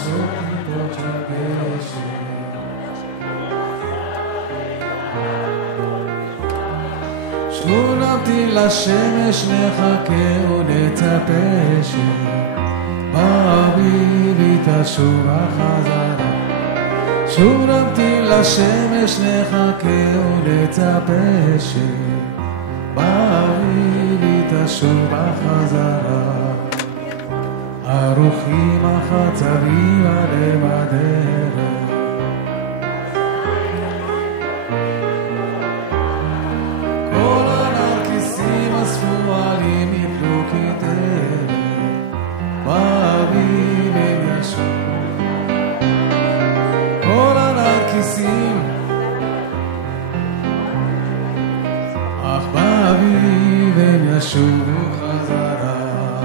sotto pioggia pesce. שולמתי לשמש לחכה ולצפה שבאביב היא תשוב החזרה. שולמתי לשמש לחכה ולצפה שבאביב היא תשוב החזרה. ערוכים החצרים עליהם הדרך. אך באביב הם ישובו חזרה.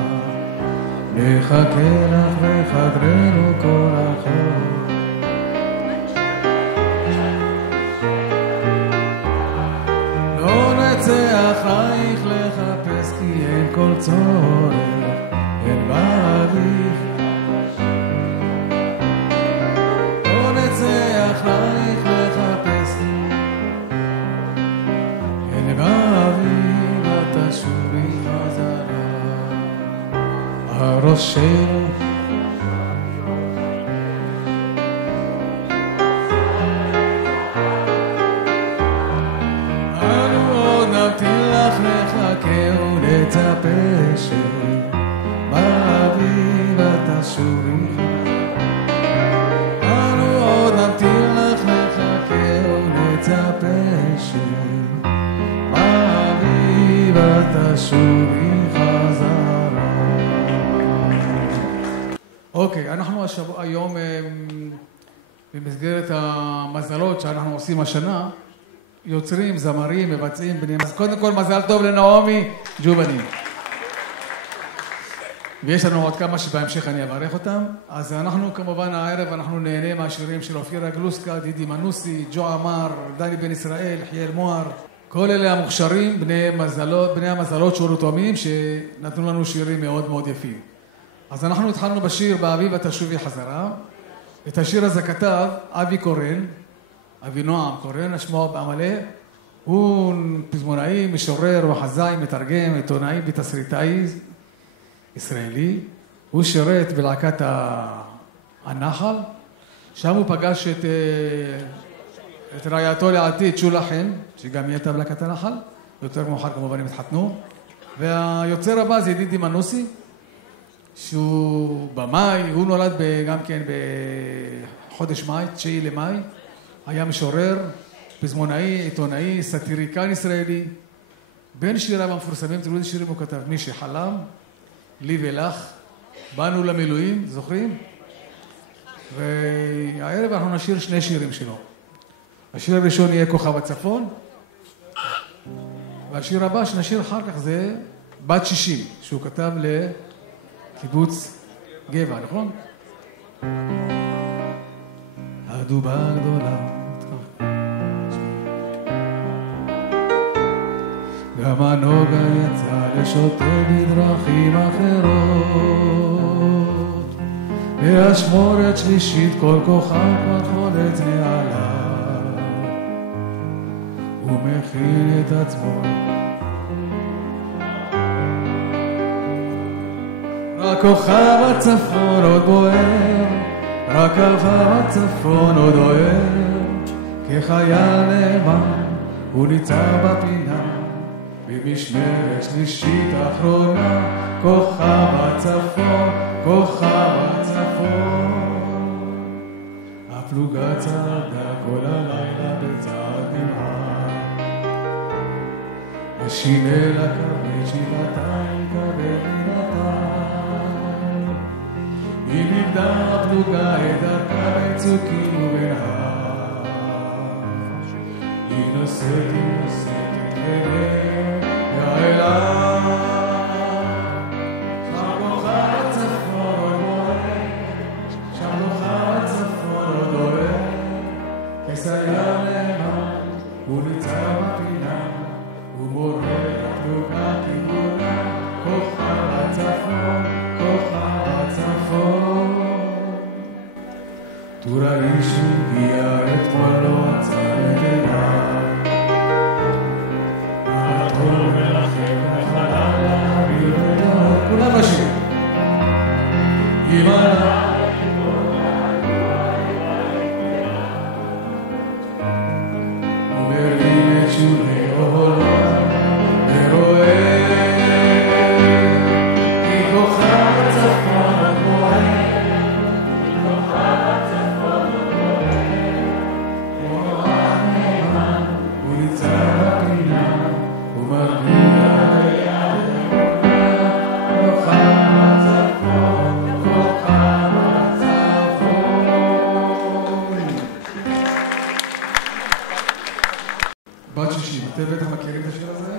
נחכה לך בחדרנו כל החור. לא נצא אחרייך לחפש כי אין כל צורך. אין באביב לא נצא אחרייך לחפש. אין באביב אתה שובי חזרה. הראשנו אנו עוד נמתין לך נחכה ולצפה שבאביב אתה שובי. אנו עוד נמתין לך נחכה ולצפה שבאביב אתה שובי חזרה. אוקיי, אנחנו היום במסגרת המזלות שאנחנו עושים השנה, יוצרים, זמרים, מבצעים בנים. אז קודם כל מזל טוב לנעמי ג'ובני. ויש לנו עוד כמה שבהמשך אני אברך אותם. אז אנחנו כמובן הערב אנחנו נהנה מהשירים של אופירה גלוסקה, דידי מנוסי, ג'ו עמר, דני בן ישראל, חיאל מוהר. כל אלה המוכשרים, בני המזלות שירות תאומים, שנתנו לנו שירים מאוד מאוד יפים. אז אנחנו התחלנו בשיר באביב אתה שובי חזרה. את השיר הזה כתב אבי קורן, אבי נועם קורן, שמו המלא. הוא פזמונאי, משורר, מחזאי, מתרגם, עיתונאי ותסריטאי ישראלי. הוא שירת בלהקת הנחל. שם הוא פגש את רעייתו לעתיד, שולה חן, שגם היא הייתה בלהקת הנחל. יותר מאוחר כמובן הם התחתנו. והיוצר הבא זה דידי מנוסי, שהוא במאי, הוא נולד גם כן בחודש מאי, 9 למאי. היה משורר, פזמונאי, עיתונאי, סאטיריקן ישראלי. בין שיריו המפורסמים, תראו איזה שירים הוא כתב, מי שחלם, לי ולך, באנו למילואים, זוכרים? והערב אנחנו נשיר 2 שירים שלו. השיר הראשון יהיה כוכב הצפון, והשיר הבא שנשיר אחר כך זה בת 60, שהוא כתב לקיבוץ גבע, נכון? הדובה הגדולה, גם הנוגה יצא לשוטה בדרכים אחרות, באשמורת שלישית כל כוכב כבר חולץ מעליו, הוא מכין את עצמו. רק כוכב הצפון עוד בוער, רק כוכב הצפון עוד אוהר, כחייל נאמן הוא ניצב בפינה, במשמרת שלישית אחרונה, כוכב הצפון, כוכב הצפון. הפלוגה צעדה כל הלילה בצעד נמהר, השינה לקבל שבעתיים קבל מנתיים, היא נגדה הפלוגה את דרכה בצוקים ובנהר, היא נושאת אליהם ואליו, שם כוכב הצפון עוד בוער, שם כוכב הצפון עוד אוהר, כסייע נאמן הוא ניצב בפינה, הוא מורה לפלוגה כיוונה, כוכב הצפון, כוכב הצפון. בת 60, אתם בטח מכירים את השיר הזה?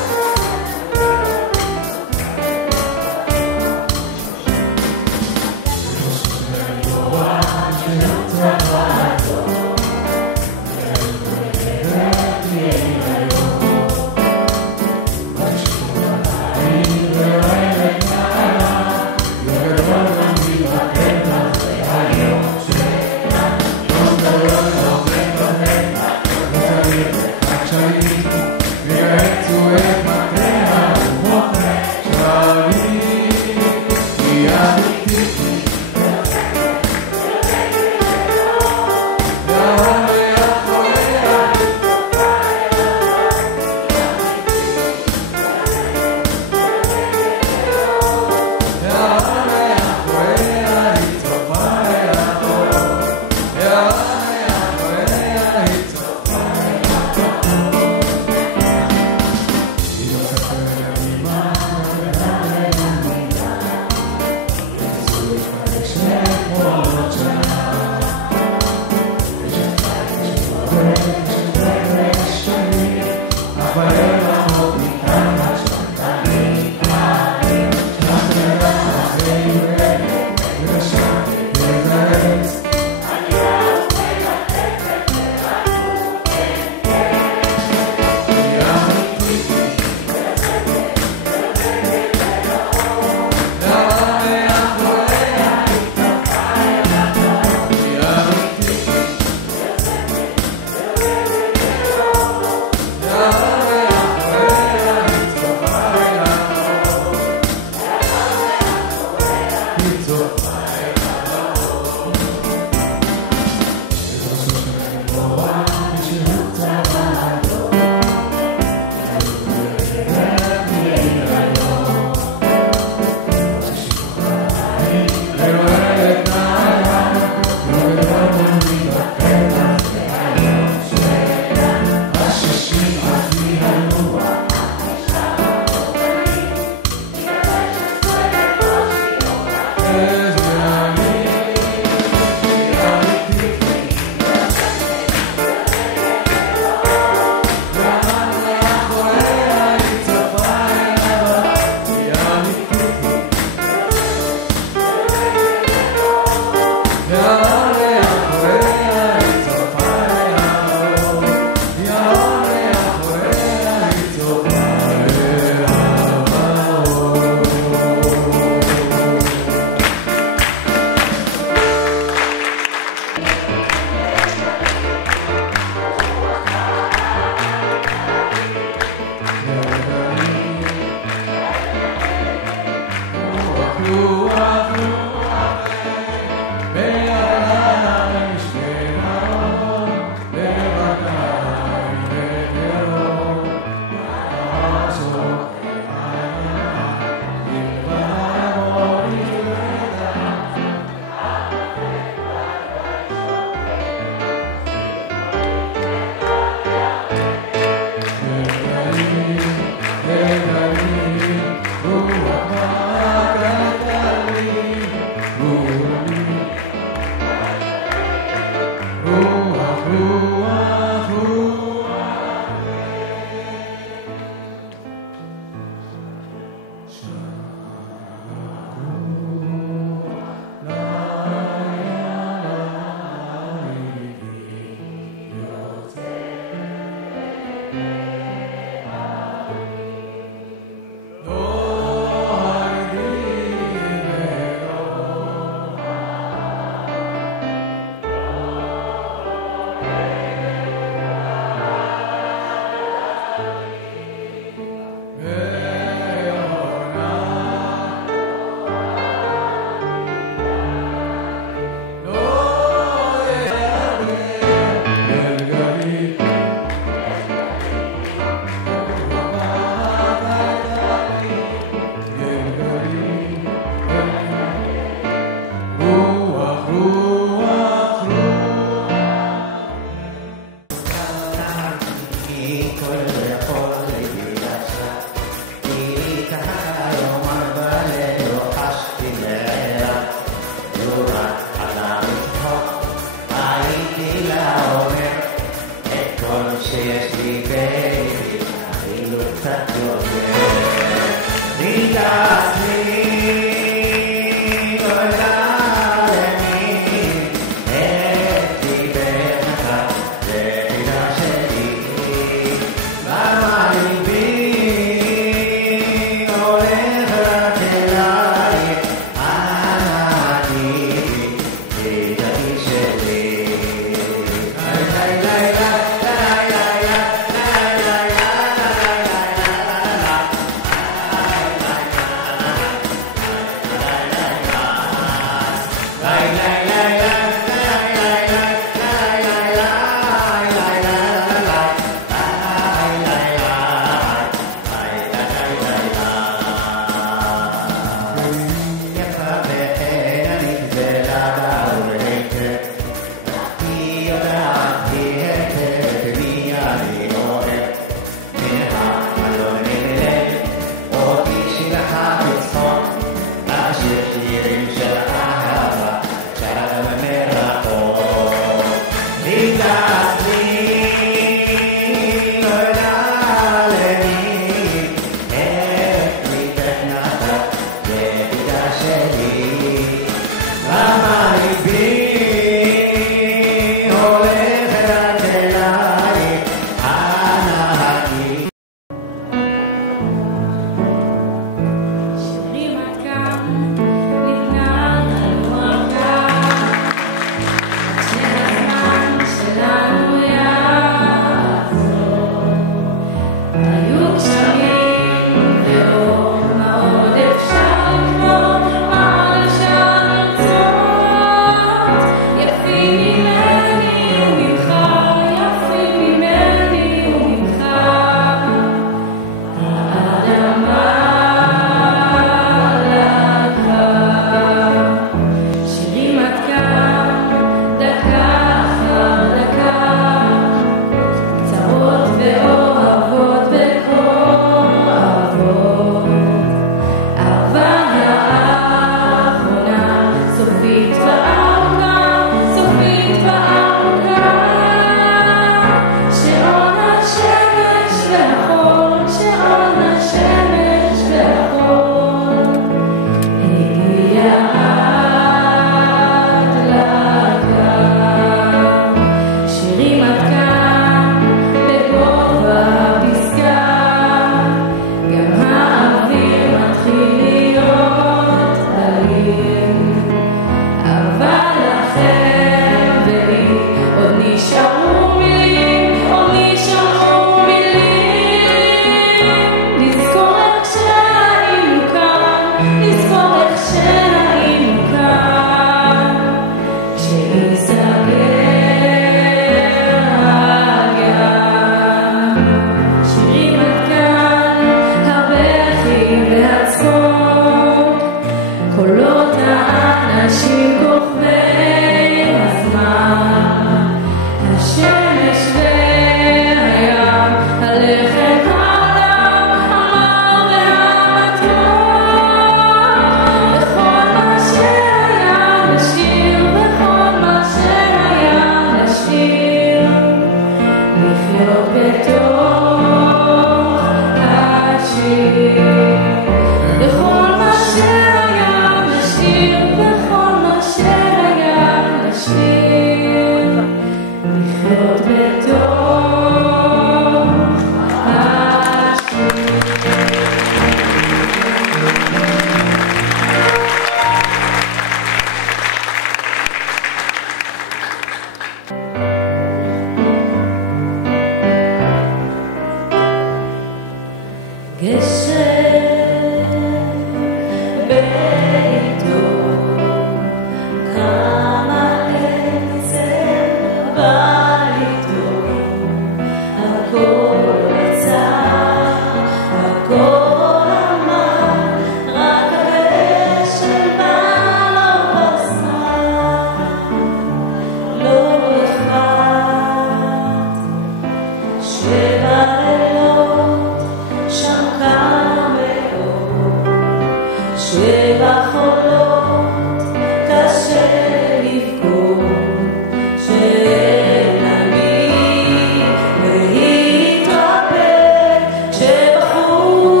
שבחוץ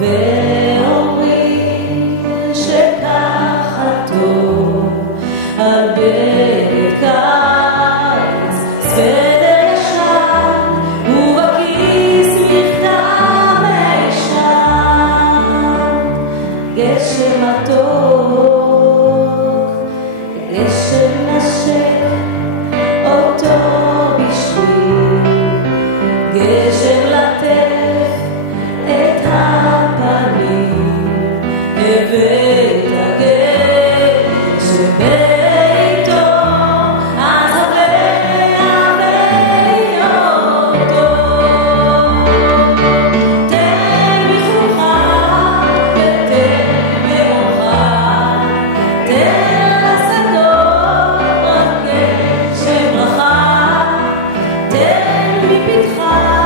ואומרים שככה טוב על בית קיץ סדר ישן ובכיס מכתב ישן גשם מתוק גשם נשק אותו בשביל גשם לטף את הפנים הבאת גשם ביתו אז הביא אותו תן מחולך ותן מאוחר תן לשדות רק גשם ברכה תן מפתחה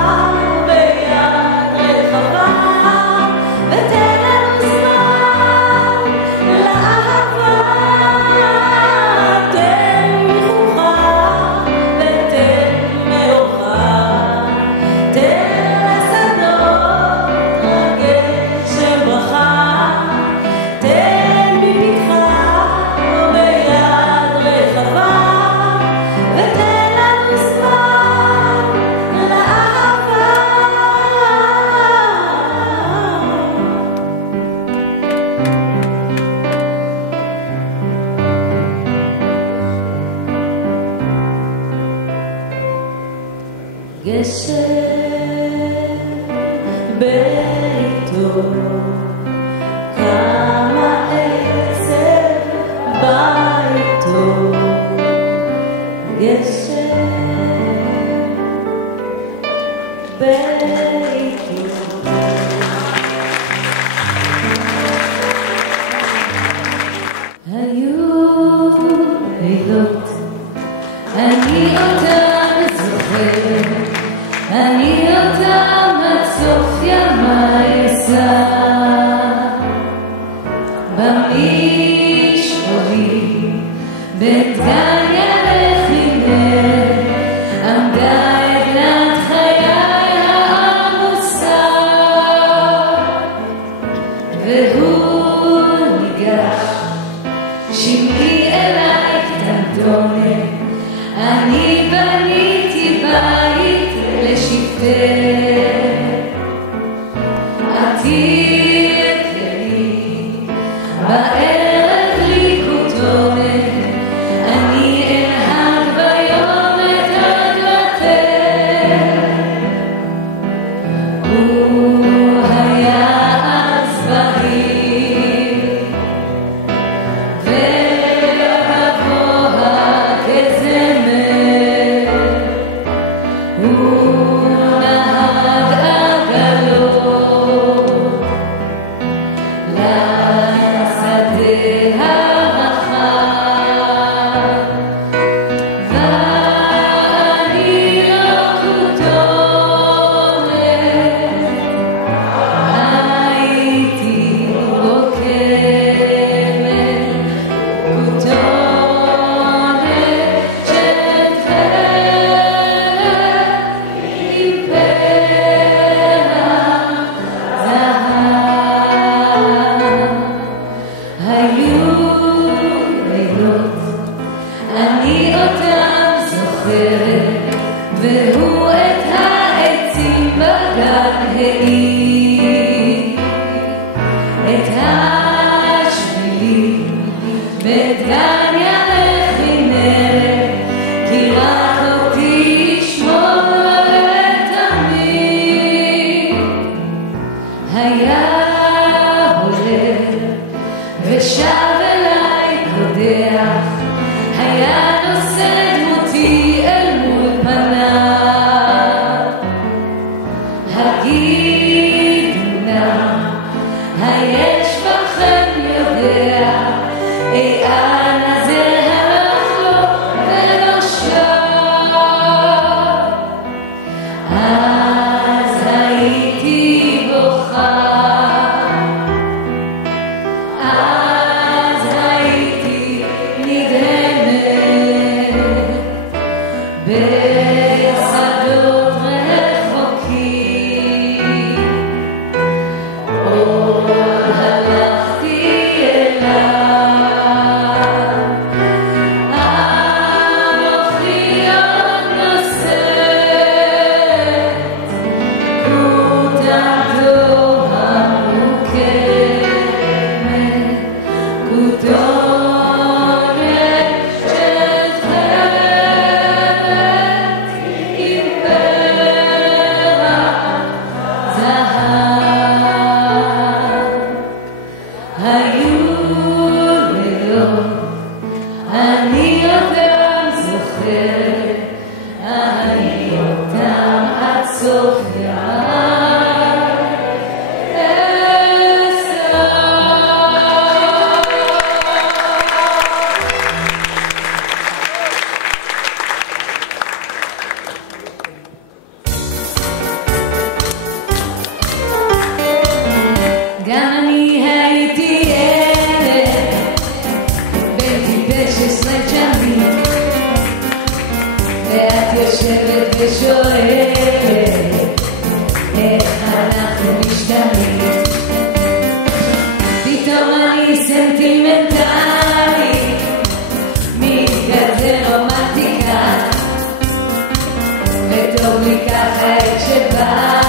העת שבא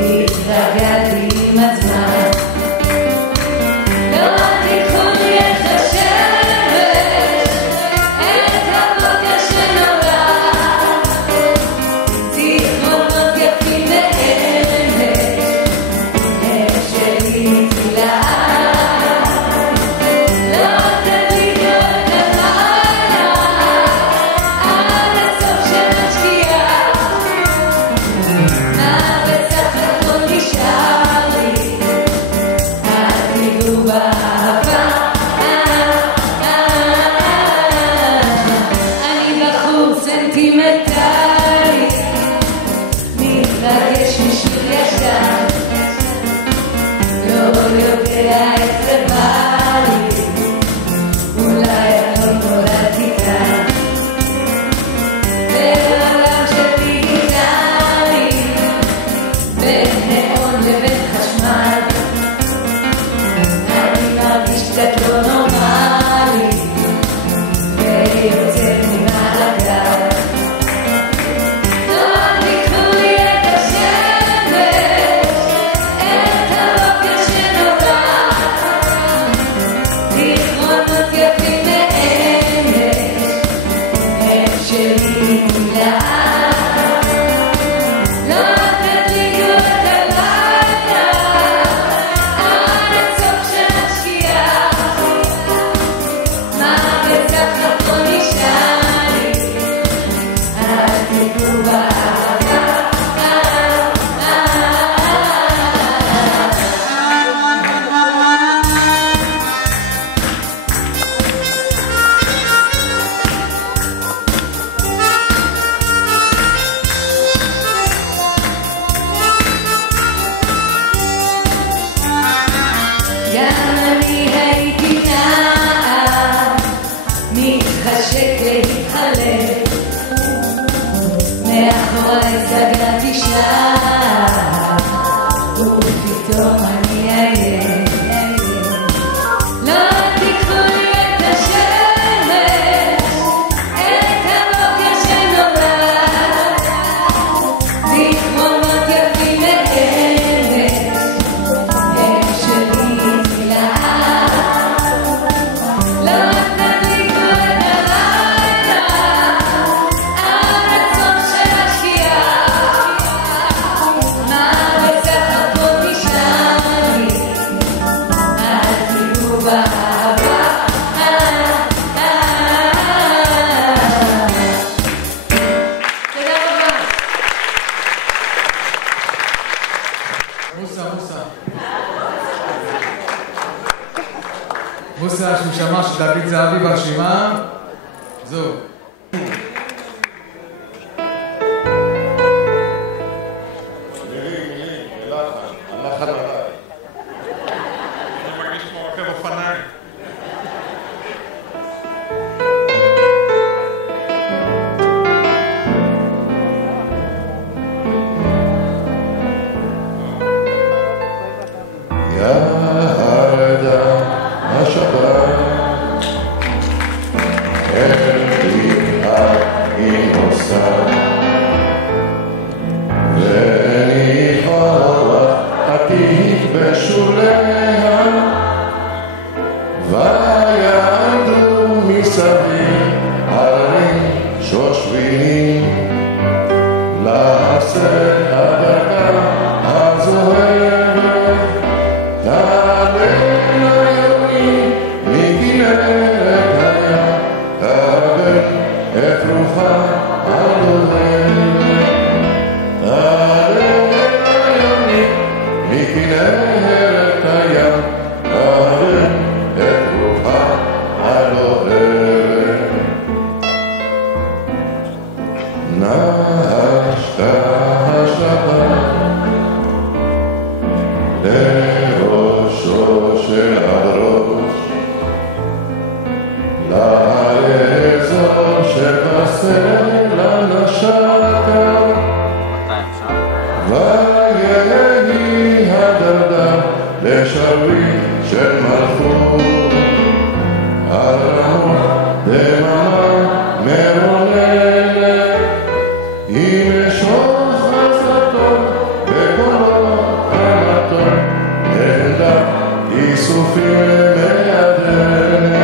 לי התרגלתי עם הזמן לא תיקחו לי את השמש את הבוקר שנולד זיכרונות יפים מאמש הם שלי תפילה לא תדליקו את הלילה עד הסוף של השקיעה מה בסך הכל נשאר לי אל תיגעו באהבה אני בחור סנטימנטלי מתרגש משיר ישן לא יודע איך זה בא לי אולי הכל נולדתי כאן בעולם של דיגיטלי בין נאון לבין חשמל אני מרגיש קצת לא נורמלי ויוצא ממעגל לא תיקחו לי את השמש את הבוקר שנולד זיכרונות יפים מאמש הם שלי תפילה לא תדליקו את הלילה עד הסוף של השקיעה מה בסך הכל נשאר לי אל תיגעו באהבה גם אני הייתי נער מתחשק להתחלק מאחורי סגרתי שער ופתאום אני עייף לא תיקחו לי את השמש את הבוקר שנולד זיכרונות יפים מאמש הם שלי תפילה לא תדליקו את הלילה עד הסוף של השקיעה מה בסך הכל נשאר לי אל תיגעו באהבה תודה רבה מוסה שהוא שמע שדוד זהבי ברשימה זהו מילים, הלחן עליי. אני מרגיש כמו רוכב אופניים. ירדה השבת אל בירה עמוסה וניחוח עתיד בשוליה ויעמדו מסביב ערים שושבינים לעשה הדקה הזוהרת תעלה לימים מכנרת הים תאבד את רוחה הלוהרת תעלה לימים מכנרת הים תאבד את רוחה הלוהרת נשתה השבת לראשו של הדרוש לאזור שבסלע נשקה ויהי הדרדר לשרביט של מלכות על רמות דממה מרוננת עם כיסופים לידנו,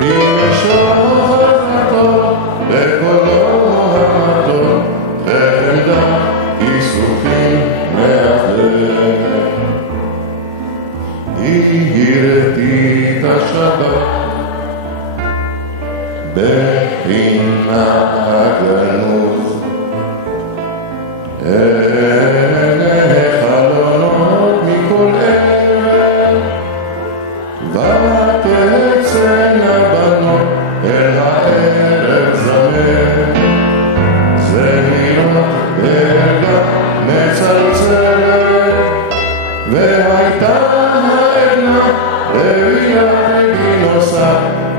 אם ישור חזרתו בקולו המתוק, חמדה כיסופים לידנו. הגרתי את השבת בחינה הגנוז, חלונות מכל ערב, ותצאנה בנות אל הערב זמר, זמירות בערגה מצלצלת, והייתה העדנה לביאת גינוסה,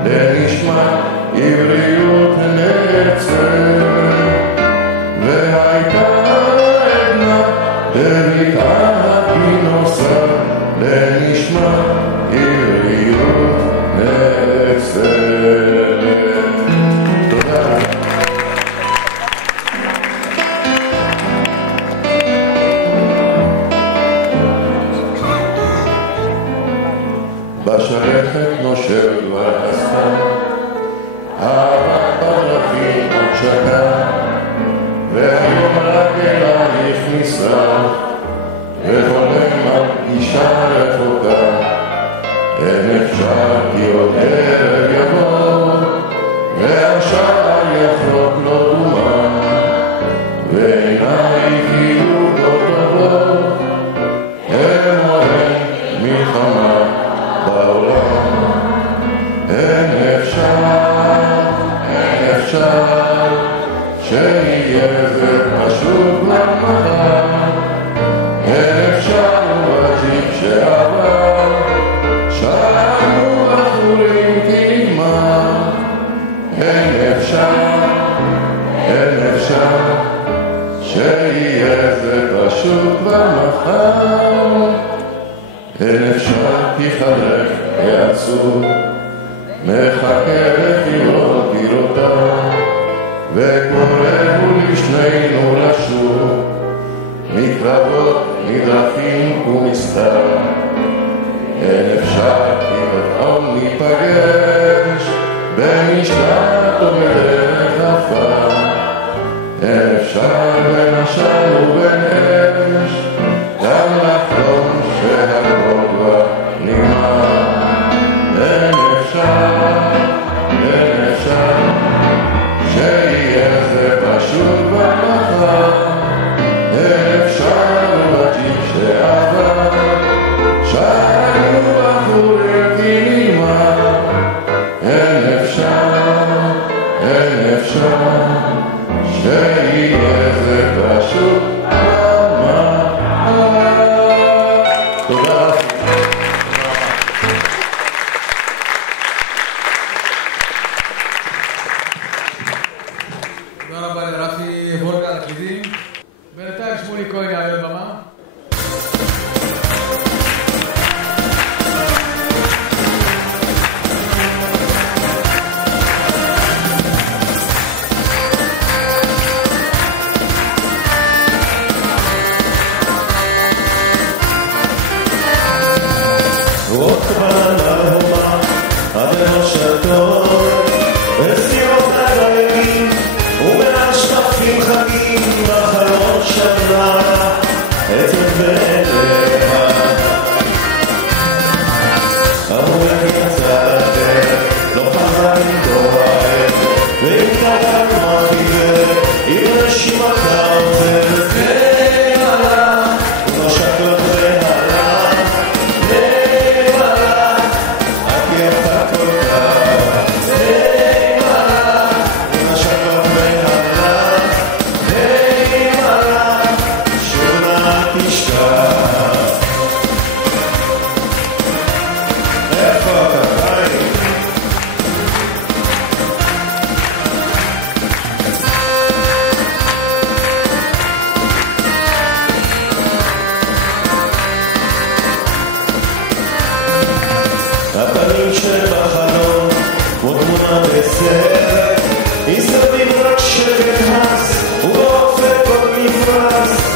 לנשמע עבריות נצרת, והייתה העדנה לביאת גינוסה, לנשמע עבריות נצרת. תודה. בשרפת נושב כבר הסתם, אהבה בדרכים עוד שקה, והיום רק אלייך נשרף, וחולם על אישה רחוקה. אין אפשר כי עוד ערב יבוא, והשער יחרוק לו דומה, ועינייך יהיו לא טובות, אין מועד מלחמה בעולם. אין אפשר שיהיה זה פשוט למחר, אין אפשר וג'יפ שעבר, שאנו בחורים כמעט. אין אפשר שיהיה זה פשוט למחר, אין אפשר כי חלק העצוב מחכה לחירות גירותיו, וקוראו לשנינו לשוב מקרבות, מדרכים ומסתר. אין אפשר כי בטעום ניפגש במשלט או בדרך עפר, אין אפשר בין עשן ובין אש גם לחלום שהכל כבר נגמר. אין אפשר שיהיה זה פשוט במחר, אין אפשר בג'יפ שעבר, שהיו בחורים כמעט. אין אפשר שיהיה זה פשוט במחר. תודה. תודה רבה לרפי וולגה על הקלידים. בינתיים שמולי כהן יעלה לבמה.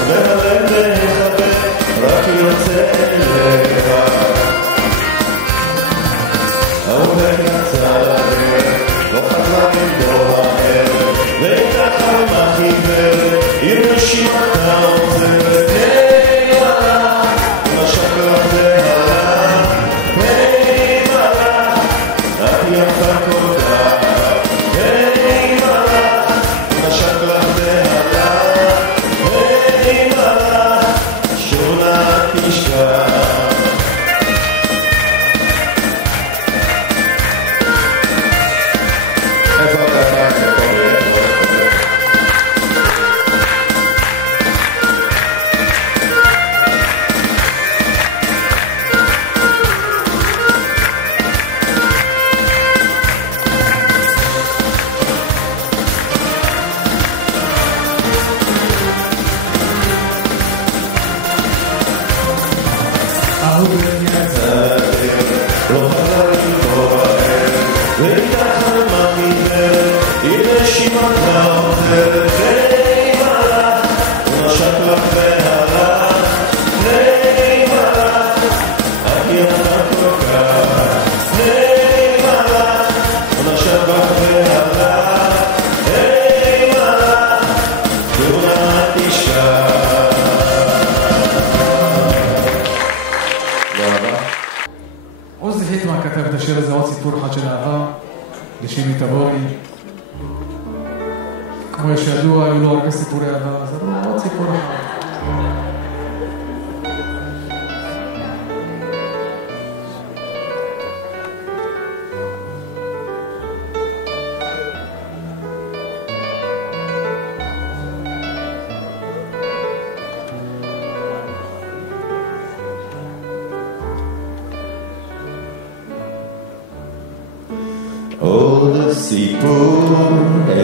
והלב מחבק רק יוצא לך תשכח. איפה אתה עוזי חיטמן כתב את השיר הזה, עוד סיפור אחד של אהבה, לשימי תבורי. כמו שידוע, היו לו הרבה סיפורי אהבה, אז עוד סיפור אחד. עוד סיפור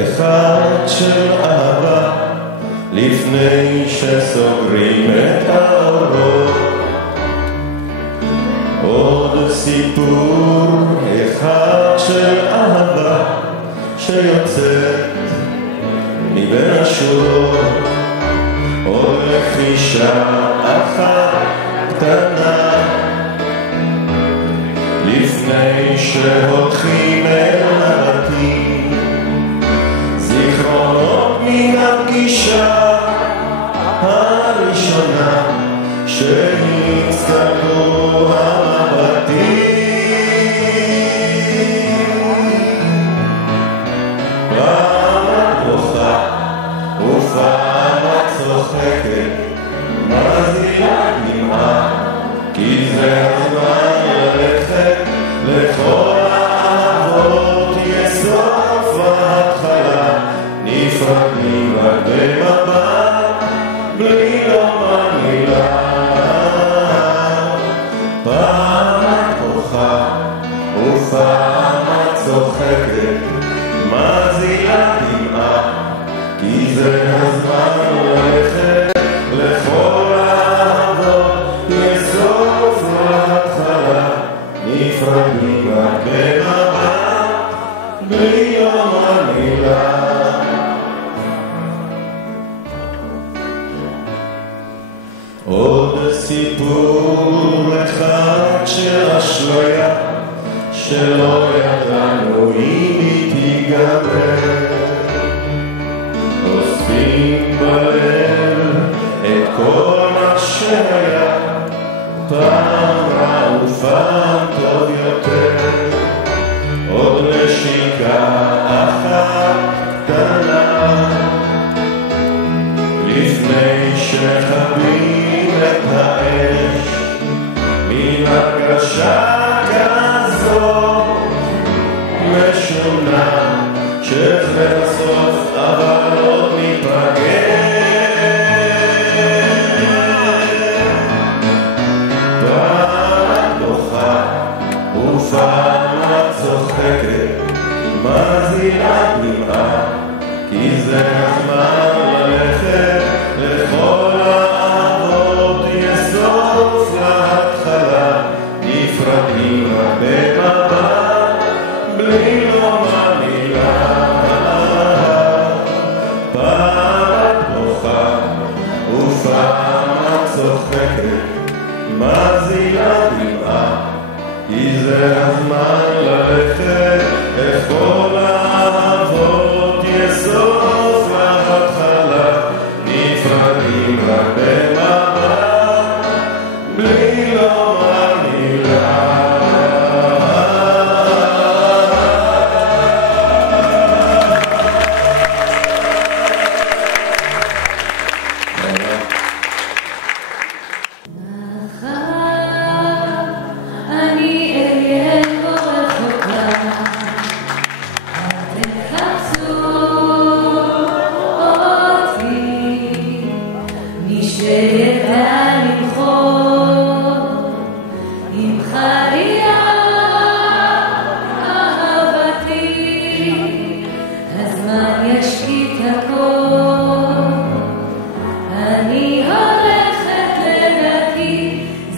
אחד של אהבה לפני שסוגרים את האורות. עוד סיפור אחד של אהבה שיוצאת מבין השורות. עוד לחישה אחת קטנה לפני שהולכים אל הבתים. זיכרונות מן הפגישה הראשונה שהצטלו המבטים. פעם את בוכה ופעם את צוחקת, מזילה דמעה, כי זה הזמן ללכת. לכל האהבות יש סוף והתחלה, נפרדים רק במבט בלי לומר מילה. פעם את בוכה ופעם את צוחקת, מזילה דמעה, כי זה הזמן ללכת. לכל האהבות יש סוף והתחלה, נפרדים רק במבט בלי לומר מילה. עוד סיפור אחד של אשליה שלא ידענו אם היא תיגמר. אוספים בלב את כל מה שהיה, פעם רע ופעם טוב יותר. עוד נשיקה אחת קטנה לפני שחבים את האש. מן הרגשה כזאת משונה שזה בסוף אבל עוד ניפגש. ופעם את צוחקת, מזילה דמעה, כי זה הזמן ללכת. לכל האהבות יש סוף להתחלה, נפרדים רק במבט בלי לומר מילה. פעם את בוכה ופעם את צוחקת, מזילה דמעה, כי זה הזמן ללכת. לכל האהבות יש סוף להתחלה, נפרדים רק במבט בלי לומר מילה.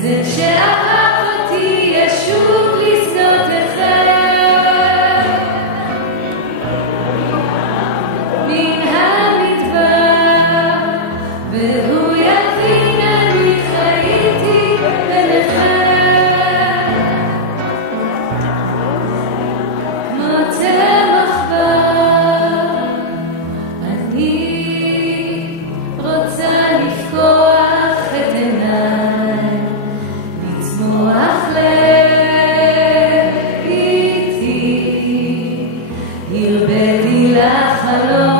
זה שאהב אותי ישוב לשדותיכם מן המדבר והוא יבין אני חייתי ביניכם כמו צמח בר אני רוצה לפקוח את עיניי לצמוח לאיתי הרבאתי לחלום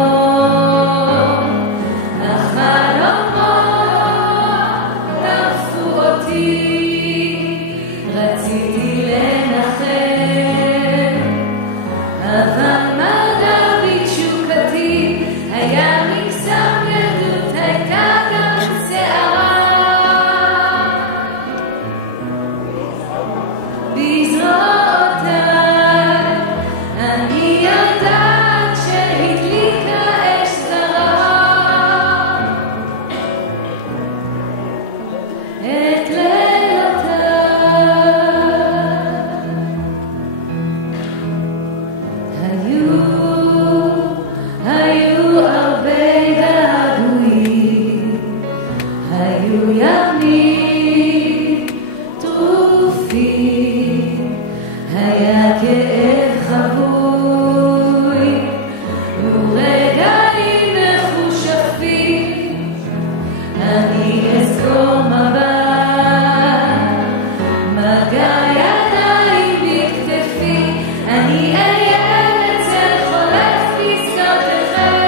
לחלומות תפסו אותי רציתי לנחם אבל מדע בתשוקתי היה מקסם ילדות הייתה גם שערה בזרועותיי אני יודעת שהדליקה אש זרה את לילותיי היו הרבה געגועים היו ימים טרופים היה כאב חבוי ורגעים מחושפים אני אזכור מבט מגע ידיים בכתפי אני אהיה אצל חולף בשדותיכם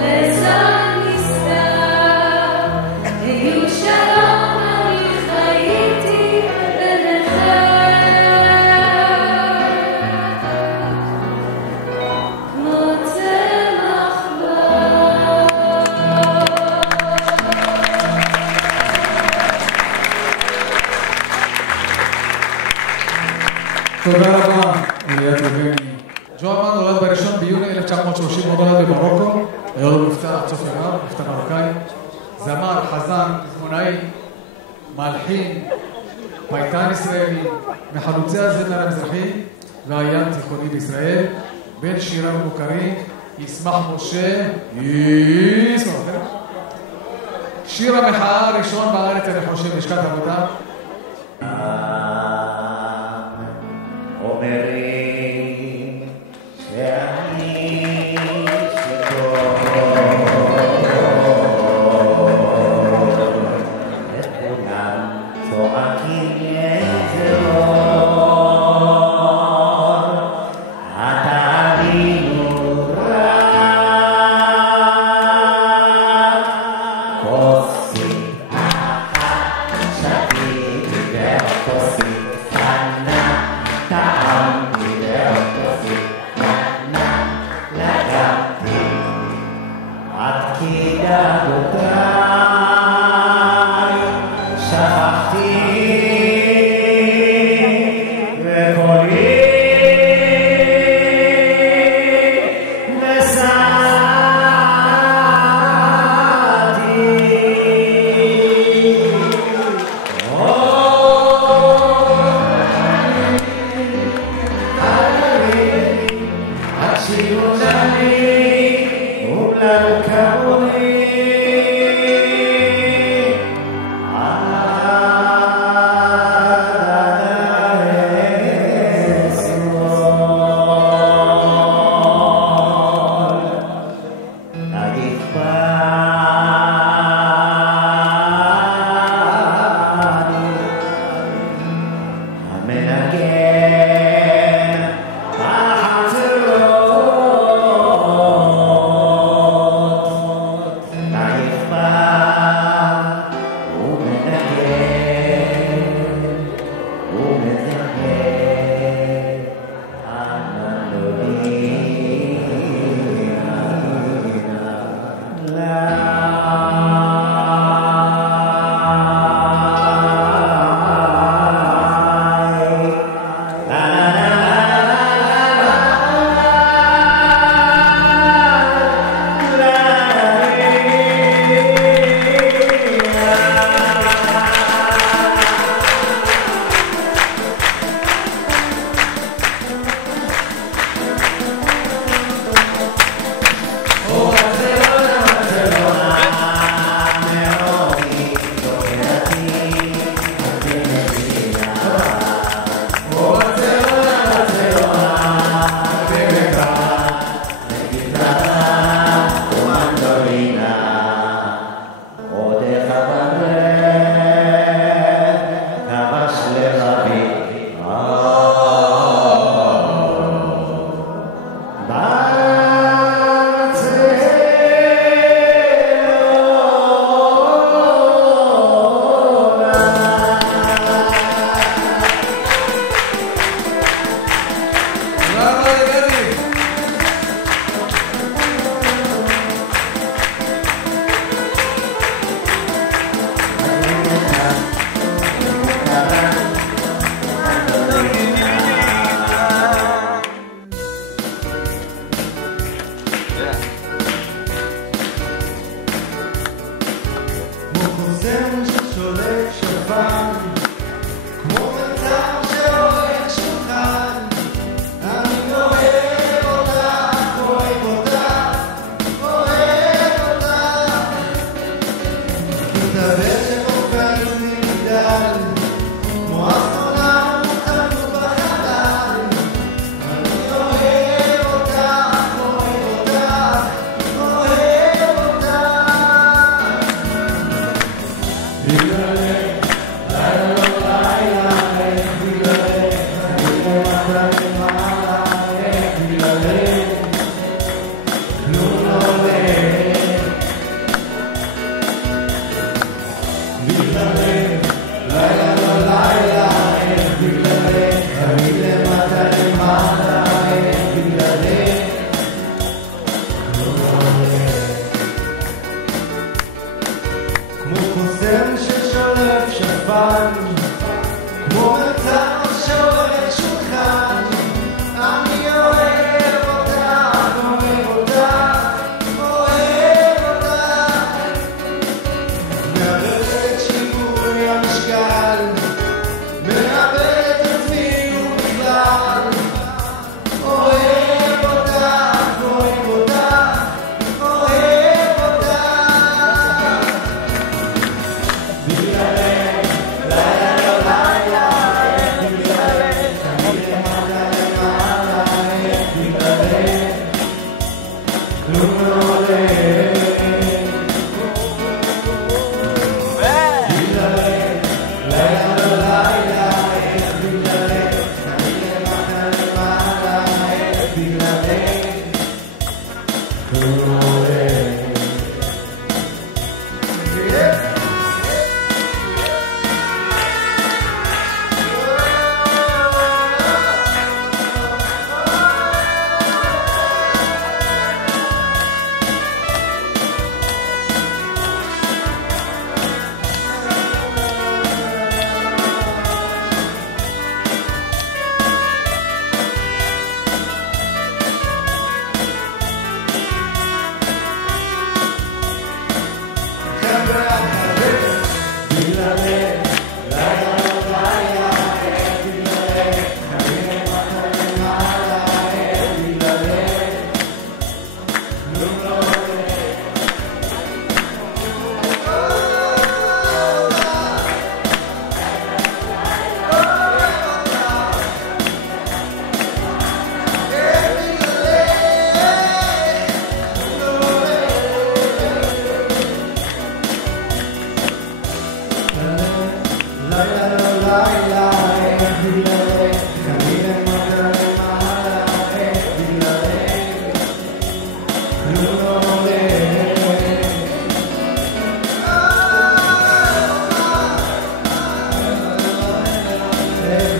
לזמן נסתר היו שלום אני חייתי ביניכם כמו צמח בר תודה רבה, אליעד רבני. ג'ו אמן נולד ב1 ביוני 1930, הוא נולד במרוקו, היה לו מבטא צוף ירר, מבטא מרוקאי, זמר, חזן, זמונאי, מלחין, פייטן ישראלי, מחלוצי הזמר המזרחי והים תיכוני בישראל, בין שיריו המוכרים, ישמח משה, ישמח, שיר המחאה הראשון בארץ, אני חושב, לשכת עבודה. אומרים שאני שטוב וכולם צועקים לזרור התאמינו רק כוסית אחת שתיתי וכוסית קטנה טעמתי וכוסית קטנה לגמתי עד כי דאגותיי שכחתי וקולי קוסם ששולף שפן, כמו מצב שעורך שולחן, אני אוהב אותך, אוהב אותך, אוהב אותך. מתאבד למוקד מגדל, כמו אסטרונאוט חלוק בחלל, אני אוהב אותך, אוהב אותך, אוהב אותך. בגללך, לילה לא לילה, איך בגללך, אני למטה למעלה, איך בגללך, כלום לא הולך. בגללך, לילה לא לילה, איך בגללך, אני למטה למעלה, איך בגללך, כלום לא הולך. כמו קוסם ששולף שפן, כמו מצב שעורך שולחן, אני אוהב אותך, אוהב אותך, אוהב אותך. מאבד את שיווי המשקל, מאבד את עצמי ובכלל, אוהב אותך, אוהב אותך, אוהב אותך. בגללך, לילה לא לילה, איך בגללך, אני למעלה למעלה, איך בגללך, כלום לא הולך. בגללך, לילה לא לילה, איך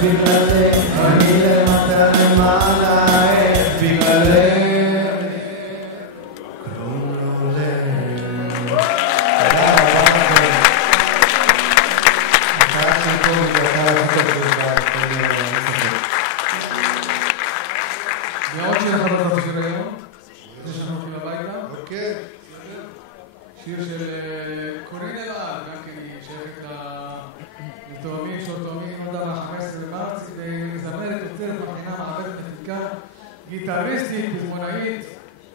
בגללך, אני למעלה למעלה, איך בגללך, כלום לא הולך. ועוד שיר אחד אתה חושב היום? זה שאנחנו הולכים הביתה? אוקיי. שיר של קורין אלעד, גם כן היא שייכת לתאומים של תאומים, נולדה ב-15 במרץ, וזמרת יוצרת מבחינה מעבדת מפיקה, גיטריסטית, פזמונאית,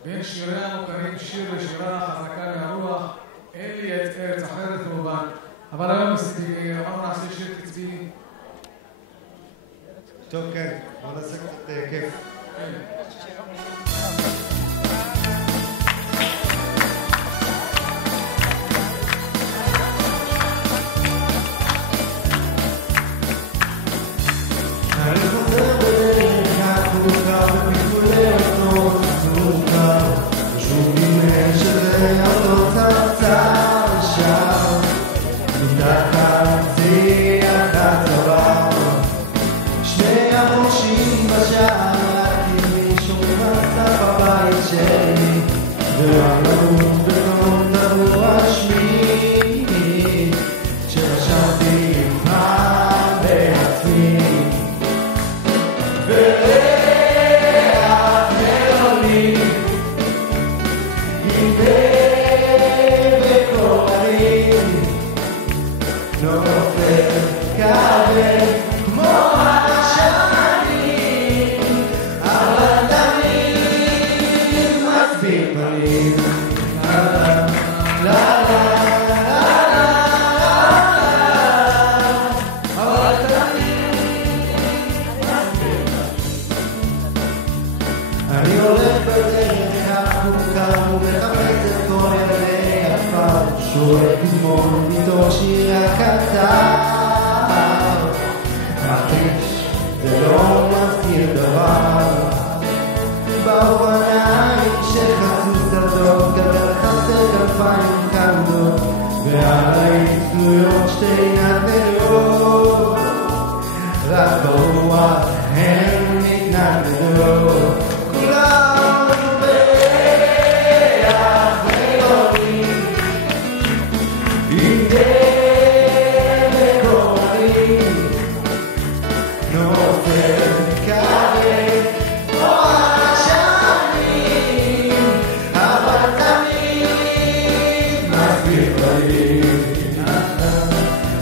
בין שיריה המוכרים, שיר ושירה חזקה מהרוח, אין לי את ארץ אחרת כמובן, אבל היום אמרנו נעשה שיר קצבי. טוב, כן, בוא נעשה קצת כיף. אני חוזר בדרך החוקה ופיתולי ארצות חוקה, שוב נראה שזה אותו צרצר שם, מתחת שיח הצבא, שני המושים בשער, כי מישהו מצא אוהב ללמוד איתו שיר הקטר, מרגיש ולא מזכיר דבר, באופניים שחצו שדות, גדל חסר כנפיים קלות, ועל ההצטלויות שתי נדנדות, רק ברוח הן מתנדנדות. כולם ביח מלודים, עם דבק קוראים, נופל כבד כמו השנים, אבל תמיד מסביר דברים.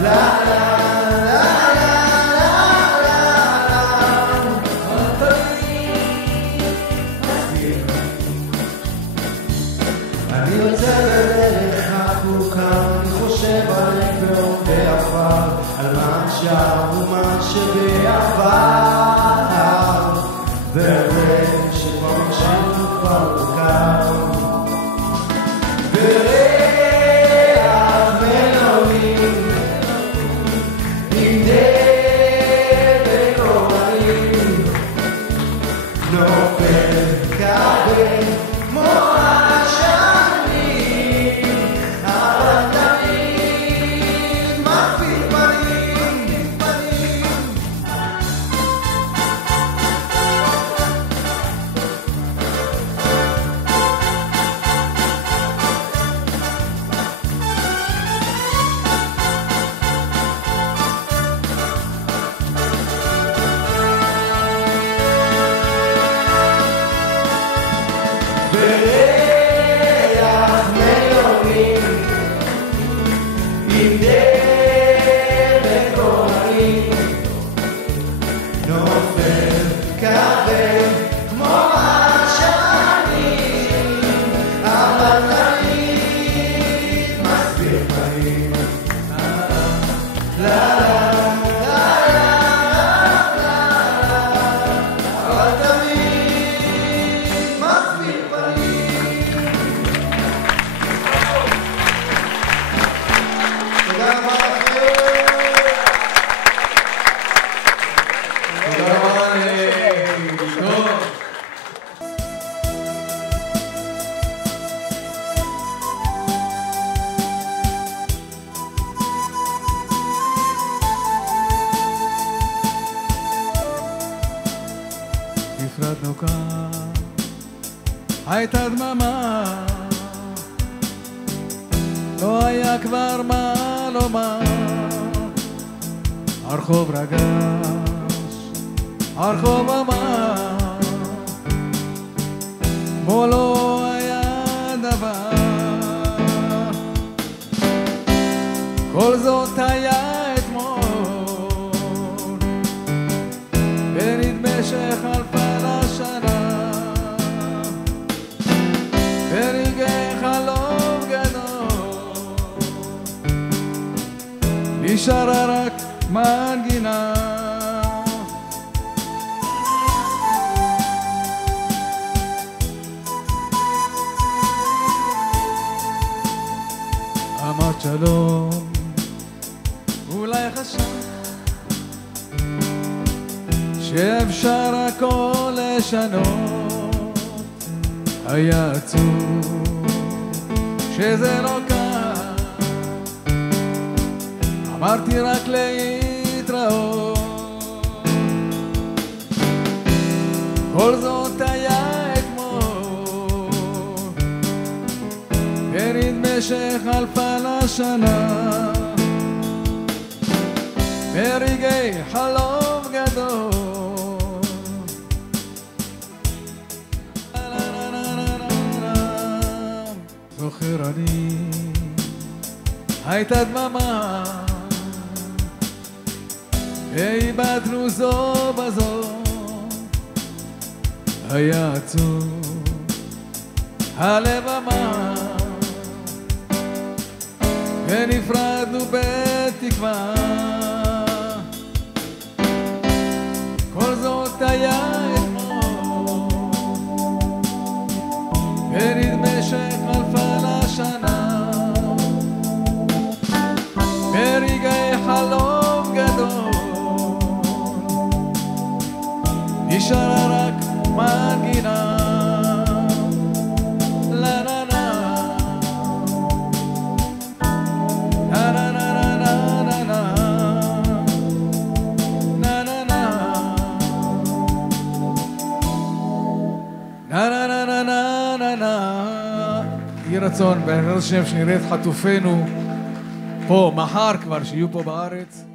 לה לה אני יוצא לדרך ארוכה, אני חושב עליך בעודי עפר, על מה עכשיו ומה שבעבר, והלב שכבר נשארנו כבר בקר, וריח מלודים, עם דבק קוראים, נופל כבד כמו השנים, אבל תמיד מקפיד פנים, פנים. וריח מלודים, עם דבק קוראים, נופל כבד כמו השנים, אבל תמיד מסביר פנים. לה לה אבל תמיד מסביר פנים. תודה רבה לכם. תודה רבה לעידו. נפרדנו כאן, הייתה דממה, לא היה כבר מה לומר, הרחוב רגש, הרחוב אמר, בו לא היה דבר, כל זאת היה אתמול, ונדמה שחלפה לשנה, ברגעי חלום גדול, נשארה רק מנגינה. אמרת שלום, אולי חשבת שאפשר הכל לשנות, היה עצוב שזה לא קל, אמרתי רק להתראות, כל זאת היה אתמול, ונדמה שחלפה לשנה, ברגעי חלום גדול, זוכר אני, הייתה דממה, ואיבדנו זו בזו, היה עצוב, הלב אמר, ונפרדנו בתקווה, כל זאת היה אתמול, ונדמה שחלפה לשנה, נשארה רק מנגינה. לה לה לה לה לה לה לה לה לה לה לה לה יהי רצון בעזרת השם שנראה את חטופינו פה מחר כבר, שיהיו פה בארץ.